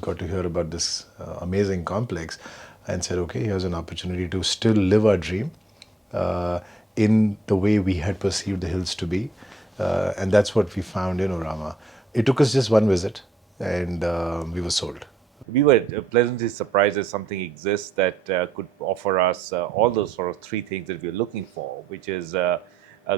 got to hear about this amazing complex and said, okay, here's an opportunity to still live our dream in the way we had perceived the hills to be. And that's what we found in Auramah. It took us just one visit and we were sold. We were pleasantly surprised that something exists that could offer us all those sort of three things that we're looking for, which is a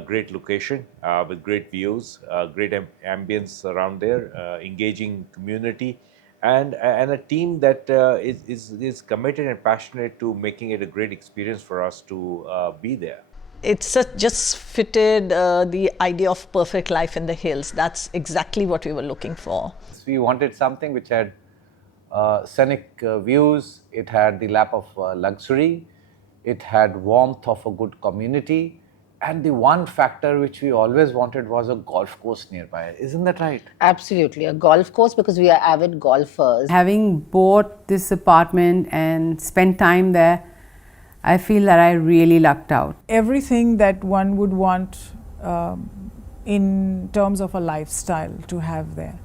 great location with great views, great ambience around there, engaging community, and a team that is committed and passionate to making it a great experience for us to be there. It's just fitted the idea of perfect life in the hills. That's exactly what we were looking for. We wanted something which had scenic views, it had the lap of luxury, it had warmth of a good community, and the one factor which we always wanted was a golf course nearby. Isn't that right? Absolutely, a golf course, because we are avid golfers. Having bought this apartment and spent time there, I feel that I really lucked out. Everything that one would want in terms of a lifestyle to have there.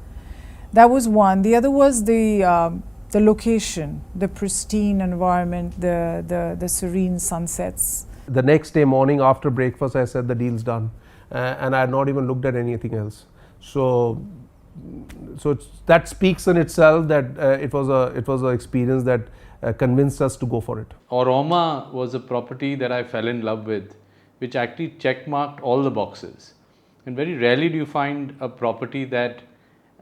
That was one. The other was the location, the pristine environment, the serene sunsets. The next day morning after breakfast, I said the deal's done, and I had not even looked at anything else. So that speaks in itself that it was an experience that convinced us to go for it. Auramah was a property that I fell in love with, which actually checkmarked all the boxes. And very rarely do you find a property that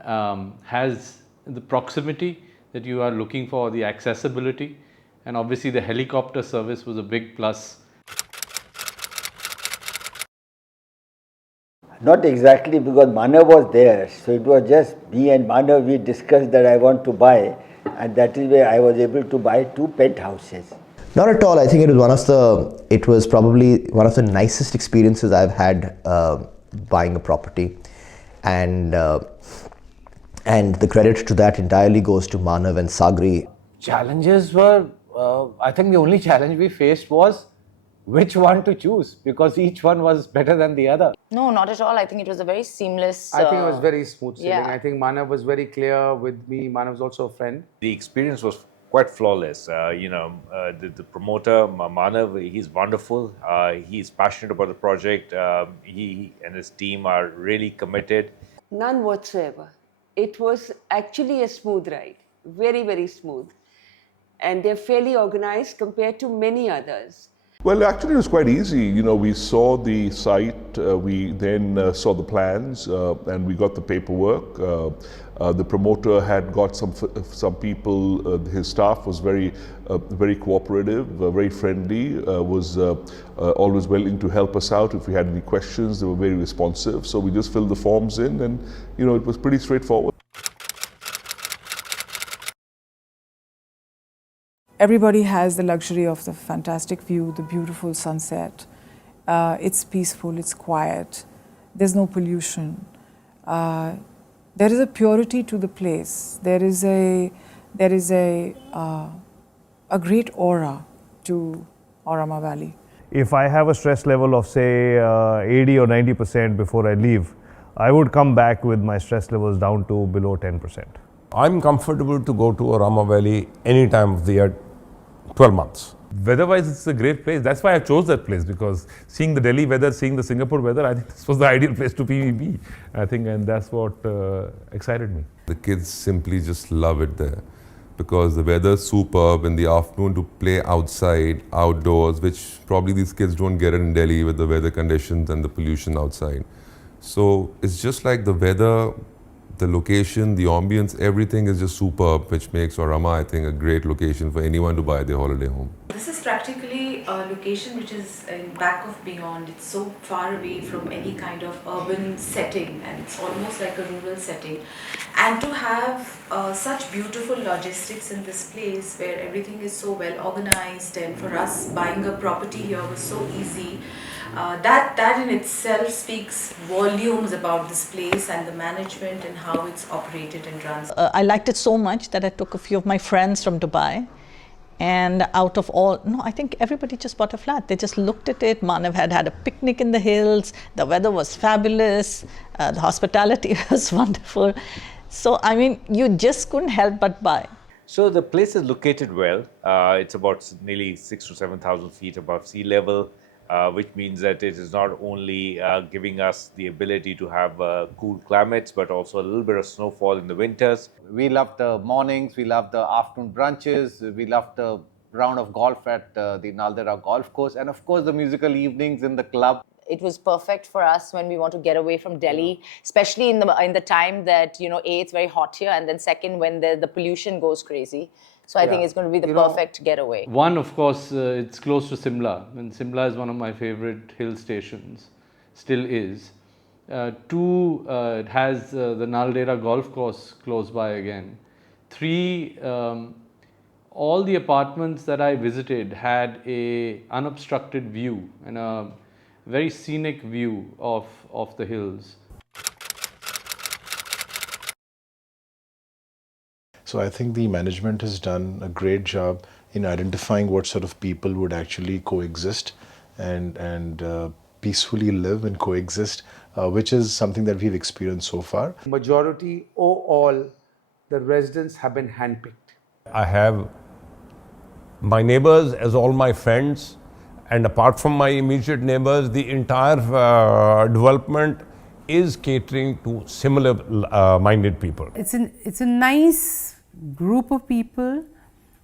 has the proximity that you are looking for, the accessibility, and obviously the helicopter service was a big plus. Not exactly, because Manav was there, so it was just me and Manav, we discussed that I want to buy, and that is where I was able to buy 2 penthouses. Not at all. I think it was probably one of the nicest experiences I've had buying a property, and the credit to that entirely goes to Manav and Sagri. Challenges were, I think the only challenge we faced was which one to choose, because each one was better than the other. No, not at all. I think it was a very seamless... I think it was very smooth sailing. Yeah. I think Manav was very clear with me. Manav was also a friend. The experience was quite flawless. The promoter, Manav, he's wonderful. He's passionate about the project. He and his team are really committed. None whatsoever. It was actually a smooth ride, very, very smooth. And they're fairly organized compared to many others. Well, actually it was quite easy. We saw the site, we then saw the plans, and we got the paperwork. The promoter had got some people, his staff was very cooperative, very friendly, was always willing to help us out if we had any questions. They were very responsive. So we just filled the forms in, and it was pretty straightforward. Everybody has the luxury of the fantastic view, the beautiful sunset. It's peaceful, it's quiet, there's no pollution. There is a purity to the place. There is a great aura to Auramah Valley. If I have a stress level of say 80 or 90% before I leave, I would come back with my stress levels down to below 10%. I'm comfortable to go to Auramah Valley any time of the year, 12 months. Weather-wise, it's a great place. That's why I chose that place, because seeing the Delhi weather, seeing the Singapore weather, I think this was the ideal place to be. I think, and that's what excited me. The kids simply just love it there, because the weather's superb in the afternoon to play outside, outdoors, which probably these kids don't get it in Delhi with the weather conditions and the pollution outside. So it's just like the weather, the location, the ambience, everything is just superb, which makes Auramah, I think, a great location for anyone to buy their holiday home. This is practically a location which is in back of beyond. It's so far away from any kind of urban setting, and it's almost like a rural setting. And to have such beautiful logistics in this place where everything is so well organized, and for us buying a property here was so easy. That in itself speaks volumes about this place and the management and how it's operated and run. I liked it so much that I took a few of my friends from Dubai, and I think everybody just bought a flat. They just looked at it. Manav had a picnic in the hills. The weather was fabulous. The hospitality was wonderful. So, I mean, you just couldn't help but buy. So the place is located well. It's about nearly 6 to 7,000 feet above sea level, which means that it is not only giving us the ability to have cool climates, but also a little bit of snowfall in the winters. We loved the mornings, we loved the afternoon brunches, we loved the round of golf at the Naldehra golf course, and of course the musical evenings in the club. It was perfect for us when we want to get away from Delhi, especially in the time that, A, it's very hot here, and then second, when the pollution goes crazy. So I think it's going to be the perfect getaway. One, of course, it's close to Shimla, and Shimla is one of my favorite hill stations, still is. Two, it has the Naldehra golf course close by again. Three, all the apartments that I visited had a unobstructed view and a very scenic view of the hills. So I think the management has done a great job in identifying what sort of people would actually coexist and peacefully live and coexist, which is something that we've experienced so far. Majority or all the residents have been handpicked. I have my neighbors as all my friends, and apart from my immediate neighbors, the entire development is catering to similar minded people. It's a nice group of people,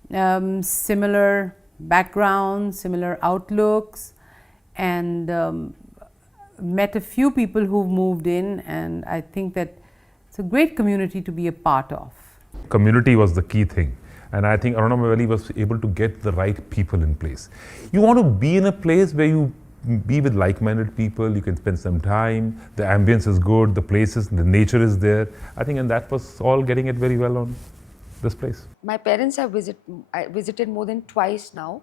similar backgrounds, similar outlooks, and met a few people who've moved in, and I think that it's a great community to be a part of. Community was the key thing. And I think Auramah Valley was able to get the right people in place. You want to be in a place where you be with like-minded people, you can spend some time, the ambience is good, the places, the nature is there. I think, and that was all getting it very well on this place. My parents have visited more than twice now.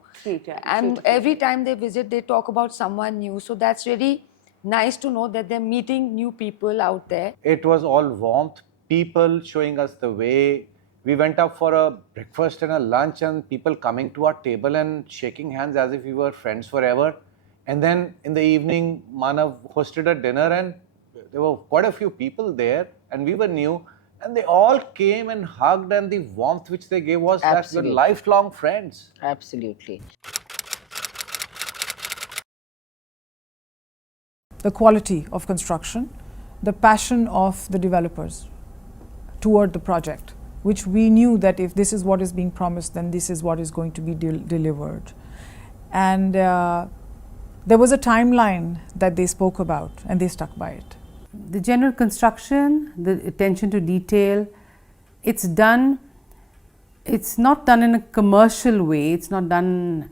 And every time they visit, they talk about someone new. So that's really nice to know that they're meeting new people out there. It was all warmth, people showing us the way. We went up for a breakfast and a lunch, and people coming to our table and shaking hands as if we were friends forever. And then in the evening, Manav hosted a dinner, and there were quite a few people there, and we were new. And they all came and hugged, and the warmth which they gave was that we're lifelong friends. Absolutely. The quality of construction, the passion of the developers toward the project, which we knew that if this is what is being promised, then this is what is going to be delivered. And there was a timeline that they spoke about, and they stuck by it. The general construction, the attention to detail, it's not done in a commercial way, it's not done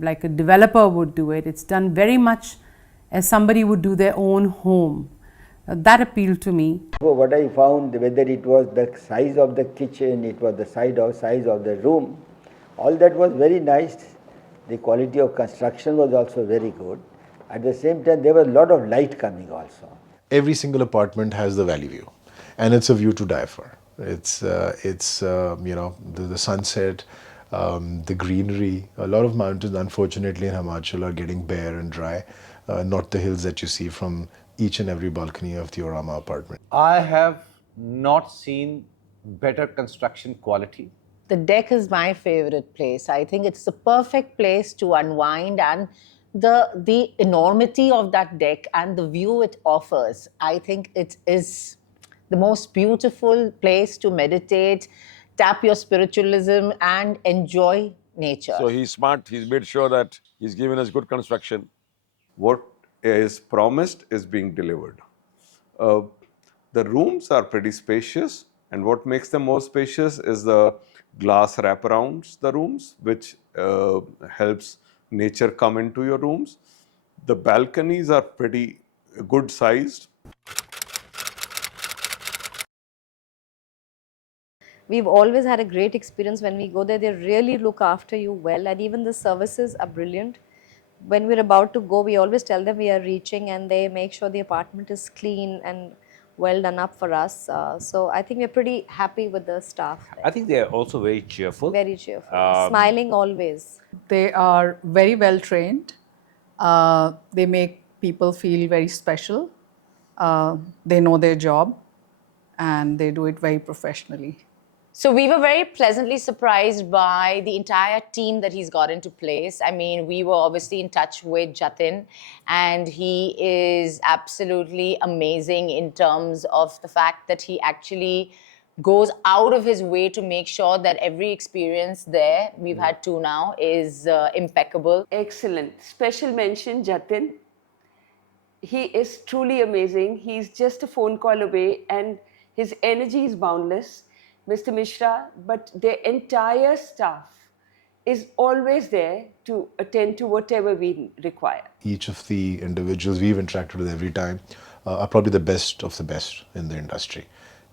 like a developer would do it, it's done very much as somebody would do their own home. That appealed to me. What I found, whether it was the size of the kitchen, it was the size of the room, all that was very nice. The quality of construction was also very good. At the same time, there was a lot of light coming also. Every single apartment has the valley view, and it's a view to die for. It's the sunset, the greenery. A lot of mountains, unfortunately, in Himachal are getting bare and dry, not the hills that you see from each and every balcony of the Auramah apartment. I have not seen better construction quality. The deck is my favorite place. I think it's the perfect place to unwind, and the enormity of that deck and the view it offers, I think it is the most beautiful place to meditate, tap your spiritualism, and enjoy nature. So he's smart, he's made sure that he's given us good construction. What is promised is being delivered. The rooms are pretty spacious, and what makes them more spacious is the glass wraparounds the rooms, which helps nature come into your rooms. The balconies are pretty good sized. We've always had a great experience when we go there. They really look after you well, and even the services are brilliant. When we're about to go, we always tell them we are reaching, and they make sure the apartment is clean and well done up for us. So I think we're pretty happy with the staff there. I think they're also very cheerful. Very cheerful. Smiling always. They are very well trained. They make people feel very special. They know their job. and they do it very professionally. So we were very pleasantly surprised by the entire team that he's got into place. I mean, we were obviously in touch with Jatin, and he is absolutely amazing in terms of the fact that he actually goes out of his way to make sure that every experience there, we've had 2 now, is impeccable. Excellent. Special mention, Jatin. He is truly amazing. He's just a phone call away and his energy is boundless. Mr. Mishra, but their entire staff is always there to attend to whatever we require. Each of the individuals we've interacted with every time are probably the best of the best in the industry.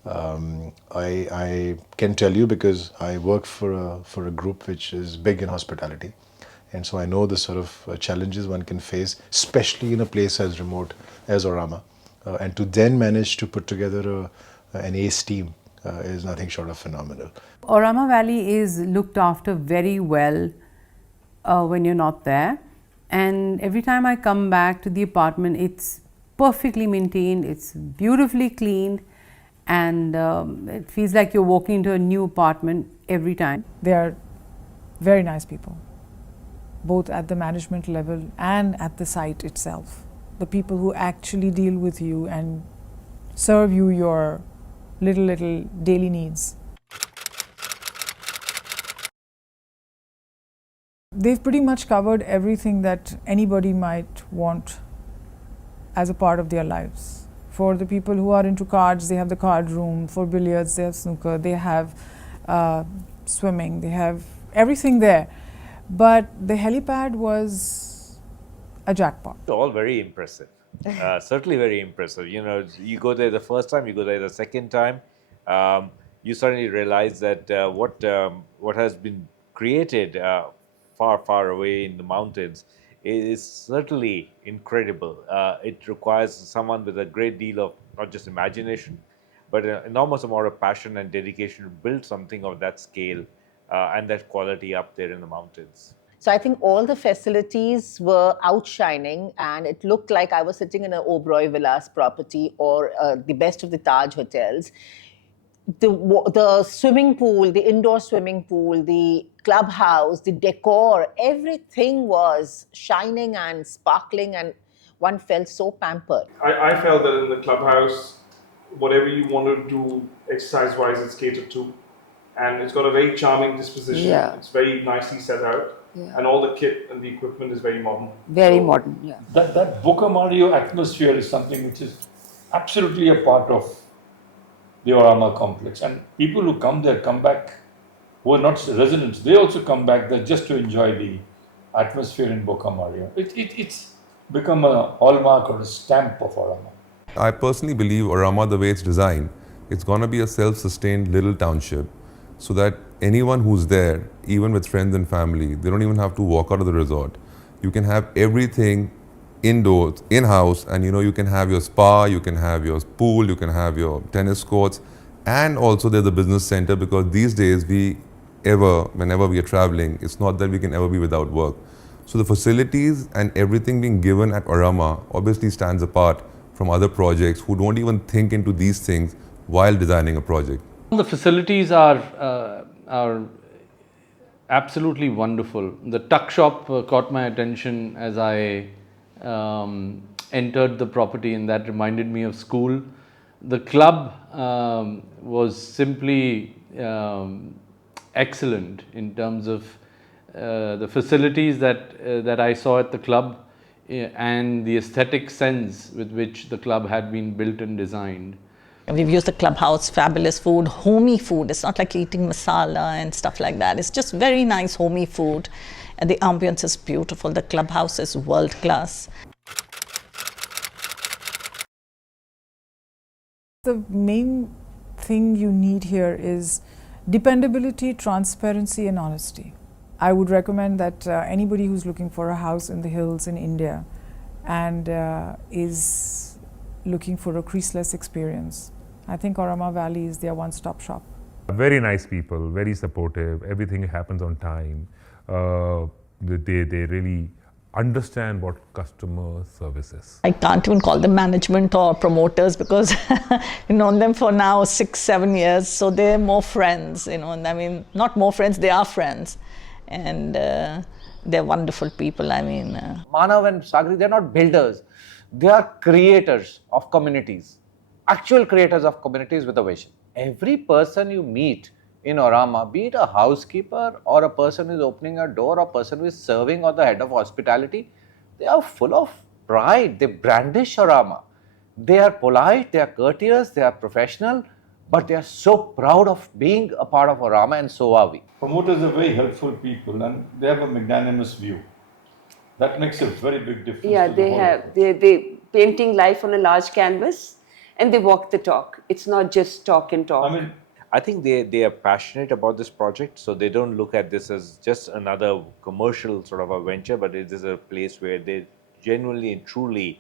I can tell you because I work for a group which is big in hospitality, and so I know the sort of challenges one can face, especially in a place as remote as Auramah, and to then manage to put together an ace team is nothing short of phenomenal. Auramah Valley is looked after very well when you're not there, and every time I come back to the apartment, it's perfectly maintained, it's beautifully cleaned, and it feels like you're walking into a new apartment every time. They are very nice people, both at the management level and at the site itself. The people who actually deal with you and serve you your little daily needs. They've pretty much covered everything that anybody might want as a part of their lives. For the people who are into cards, they have the card room. For billiards, they have snooker. They have swimming. They have everything there. But the helipad was a jackpot. All very impressive. Certainly very impressive. You know, you go there the first time, you go there the second time, you suddenly realize that what has been created far away in the mountains is certainly incredible. It requires someone with a great deal of not just imagination, but an enormous amount of passion and dedication to build something of that scale and that quality up there in the mountains. So I think all the facilities were outshining, and it looked like I was sitting in an Oberoi Villas property or the best of the Taj hotels. The swimming pool, the indoor swimming pool, the clubhouse, the decor, everything was shining and sparkling, and one felt so pampered. I felt that in the clubhouse, whatever you want to do exercise-wise, it's catered to. And it's got a very charming disposition. Yeah. It's very nicely set out. Yeah. And all the kit and the equipment is very modern. Very modern, yeah. That Boca Mario atmosphere is something which is absolutely a part of the Auramah complex. And people who come there come back, who are not residents, they also come back there just to enjoy the atmosphere in Boca Mario. It's become a hallmark or a stamp of Auramah. I personally believe Auramah, the way it's designed, it's going to be a self-sustained little township, so that anyone who's there, even with friends and family, they don't even have to walk out of the resort. You can have everything indoors, in-house, and you can have your spa, you can have your pool, you can have your tennis courts, and also there's a business center, because these days whenever we are traveling, it's not that we can ever be without work. So the facilities and everything being given at Auramah obviously stands apart from other projects who don't even think into these things while designing a project. The facilities are absolutely wonderful. The tuck shop caught my attention as I entered the property, and that reminded me of school. The club was simply excellent in terms of the facilities that I saw at the club and the aesthetic sense with which the club had been built and designed. We've used the clubhouse, fabulous food, homey food. It's not like eating masala and stuff like that. It's just very nice homey food. And the ambience is beautiful. The clubhouse is world class. The main thing you need here is dependability, transparency, and honesty. I would recommend that anybody who's looking for a house in the hills in India and is looking for a creaseless experience, I think Auramah Valley is their one-stop shop. Very nice people, very supportive, everything happens on time. They really understand what customer service is. I can't even call them management or promoters because I've known them for now 6-7 years, so they're more friends, and I mean, not more friends, they are friends, and they're wonderful people. Manav and Sagri, they're not builders, they are creators of communities, actual creators of communities with a vision. Every person you meet in Auramah, be it a housekeeper or a person who is opening a door or a person who is serving or the head of hospitality, they are full of pride. They brandish Auramah. They are polite, they are courteous, they are professional, but they are so proud of being a part of Auramah, and so are we. Promoters are very helpful people and they have a magnanimous view. That makes a very big difference. Yeah, to the they whole have, they painting life on a large canvas and they walk the talk. It's not just talk and talk. I think they are passionate about this project, so they don't look at this as just another commercial sort of a venture, but it is a place where they genuinely and truly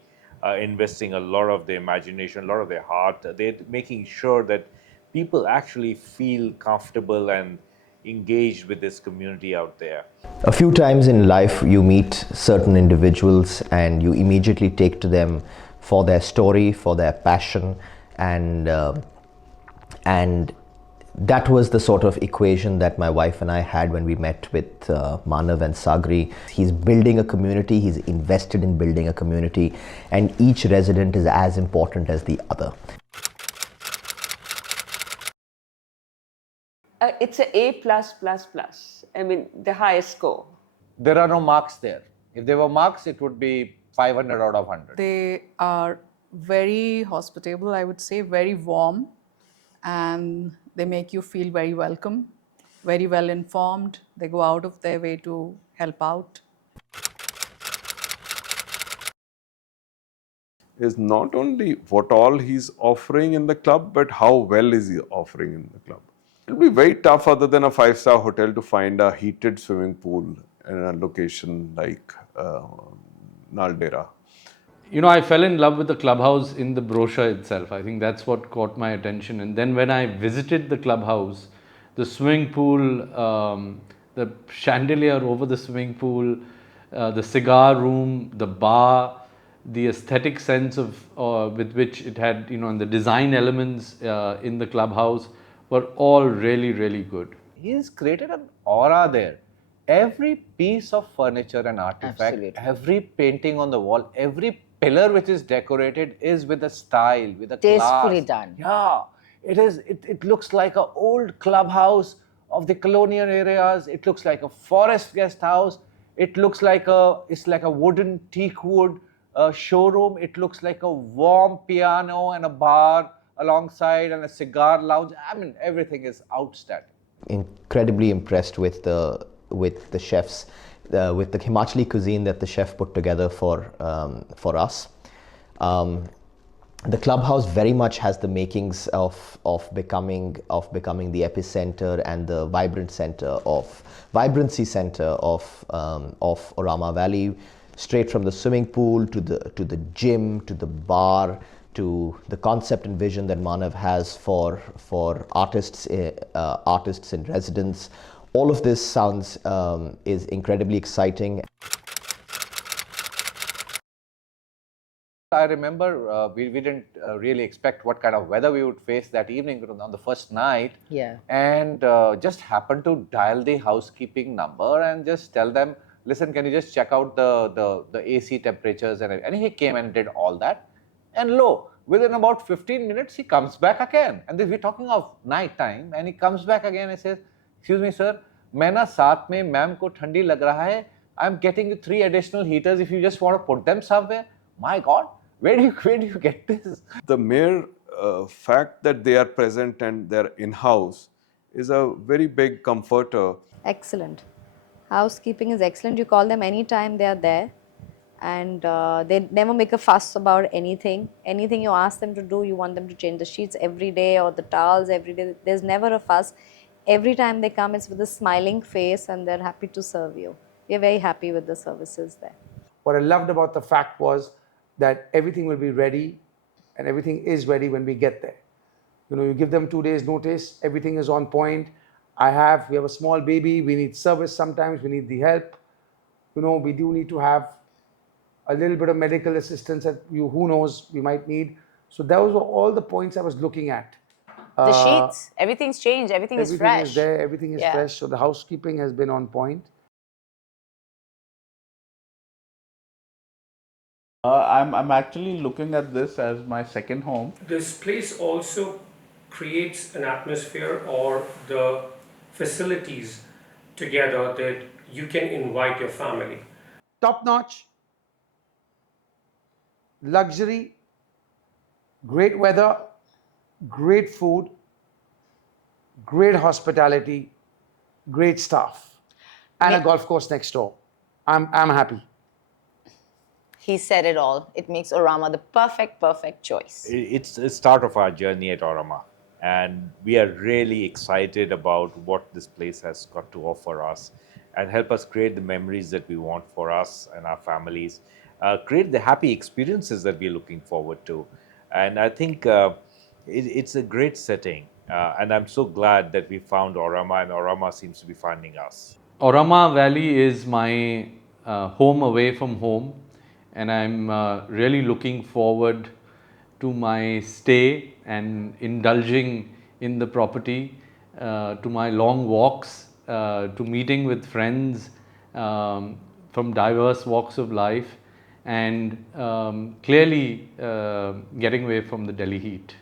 investing a lot of their imagination, a lot of their heart. They're making sure that people actually feel comfortable and engaged with this community out there. A few times in life you meet certain individuals and you immediately take to them for their story, for their passion, and that was the sort of equation that my wife and I had when we met with Manav and Sagri. He's building a community, he's invested in building a community, and each resident is as important as the other. It's a A+++. I mean, the highest score. There are no marks there. If there were marks, it would be 500 out of 100. They are very hospitable, I would say, very warm, and they make you feel very welcome, very well informed. They go out of their way to help out. Is not only what all he's offering in the club, but how well is he offering in the club. It will be very tough other than a 5-star hotel to find a heated swimming pool in a location like Naldehra. I fell in love with the clubhouse in the brochure itself. I think that's what caught my attention. And then when I visited the clubhouse, the swimming pool, the chandelier over the swimming pool, the cigar room, the bar, the aesthetic sense of with which it had, and the design elements in the clubhouse were all really, really good. He's created an aura there. Every piece of furniture and artifact, Absolutely. every painting on the wall, every pillar which is decorated is with a style, with a Tastefully class. done. Yeah, it is. It looks like an old clubhouse of the colonial areas. It looks like a forest guest house. It looks like it's like a wooden teak wood showroom. It looks like a warm piano and a bar alongside and a cigar lounge. I mean, everything is outstanding. Incredibly impressed with the chefs, with the Himachali cuisine that the chef put together for us. The clubhouse very much has the makings of becoming the epicenter and the vibrancy center of Auramah Valley, straight from the swimming pool to the gym to the bar to the concept and vision that Manav has for artists in residence. All of this sounds is incredibly exciting. I remember we didn't really expect what kind of weather we would face that evening on the first night. Yeah. And just happened to dial the housekeeping number and just tell them, listen, can you just check out the AC temperatures? And he came and did all that. And lo, within about 15 minutes, he comes back again. And we're talking of night time. And he comes back again and says, excuse me, sir, मैं ना साथ में ma'am को ठंडी लग रहा है. I'm getting you 3 additional heaters if you just want to put them somewhere. My God, where do you get this? The mere fact that they are present and they're in-house is a very big comforter. Excellent. Housekeeping is excellent. You call them anytime, they are there. And they never make a fuss about anything. Anything you ask them to do, you want them to change the sheets every day or the towels every day. There's never a fuss. Every time they come, it's with a smiling face and they're happy to serve you. We're very happy with the services there. What I loved about the fact was that everything will be ready and everything is ready when we get there. You give them 2 days notice, everything is on point. We have a small baby, we need service sometimes, we need the help. We do need to have a little bit of medical assistance that who knows, we might need. So those were all the points I was looking at. The sheets, everything's changed, everything is fresh. Everything is there, everything is Yeah. fresh. So the housekeeping has been on point. I'm actually looking at this as my second home. This place also creates an atmosphere or the facilities together that you can invite your family. Top notch, luxury, great weather, great food, great hospitality, great staff, and a golf course next door. I'm happy. He said it all. It makes Auramah the perfect choice. It's the start of our journey at Auramah, and we are really excited about what this place has got to offer us and help us create the memories that we want for us and our families, create the happy experiences that we're looking forward to. And I think it's a great setting, and I'm so glad that we found Auramah, and Auramah seems to be finding us. Auramah Valley is my home away from home, and I'm really looking forward to my stay and indulging in the property, to my long walks, to meeting with friends from diverse walks of life, and clearly getting away from the Delhi heat.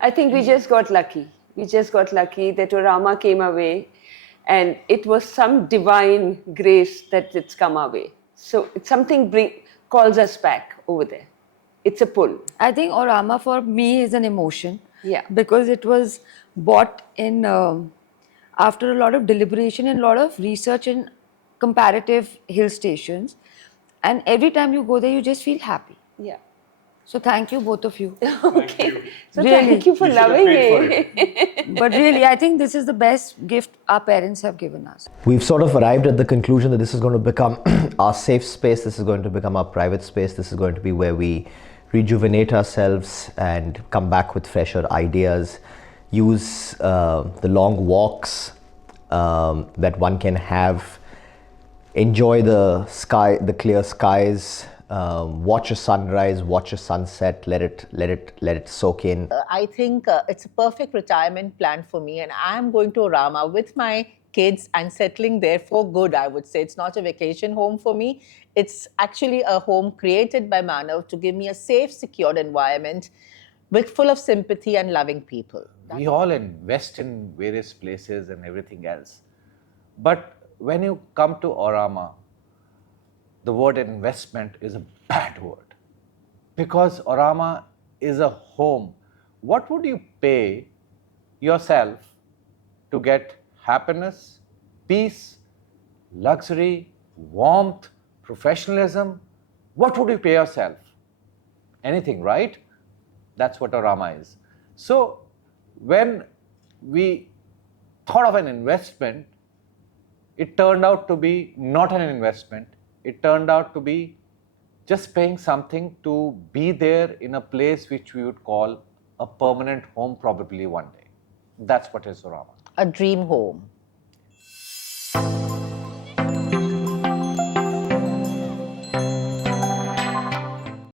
I think we just got lucky. We just got lucky that Auramah came our way, and it was some divine grace that it's come our way. So it's something calls us back over there. It's a pull. I think Auramah for me is an emotion. Yeah. Because it was bought in after a lot of deliberation and a lot of research in comparative hill stations. And every time you go there, you just feel happy. Yeah. So thank you, both of you. Okay. So thank you for loving it. But really, I think this is the best gift our parents have given us. We've sort of arrived at the conclusion that this is going to become our safe space, this is going to become our private space, this is going to be where we rejuvenate ourselves and come back with fresher ideas, use the long walks that one can have, enjoy the sky, the clear skies, watch a sunrise, watch a sunset, let it soak in. I think it's a perfect retirement plan for me, and I'm going to Auramah with my kids and settling there for good, I would say. It's not a vacation home for me. It's actually a home created by Manav to give me a safe, secured environment full of sympathy and loving people. We all invest in various places and everything else. But when you come to Auramah, the word investment is a bad word, because Auramah is a home. What would you pay yourself to get happiness, peace, luxury, warmth, professionalism? What would you pay yourself? Anything, right? That's what Auramah is. So when we thought of an investment, it turned out to be not an investment. It turned out to be just paying something to be there in a place which we would call a permanent home probably one day. That's what is Auramah. A dream home.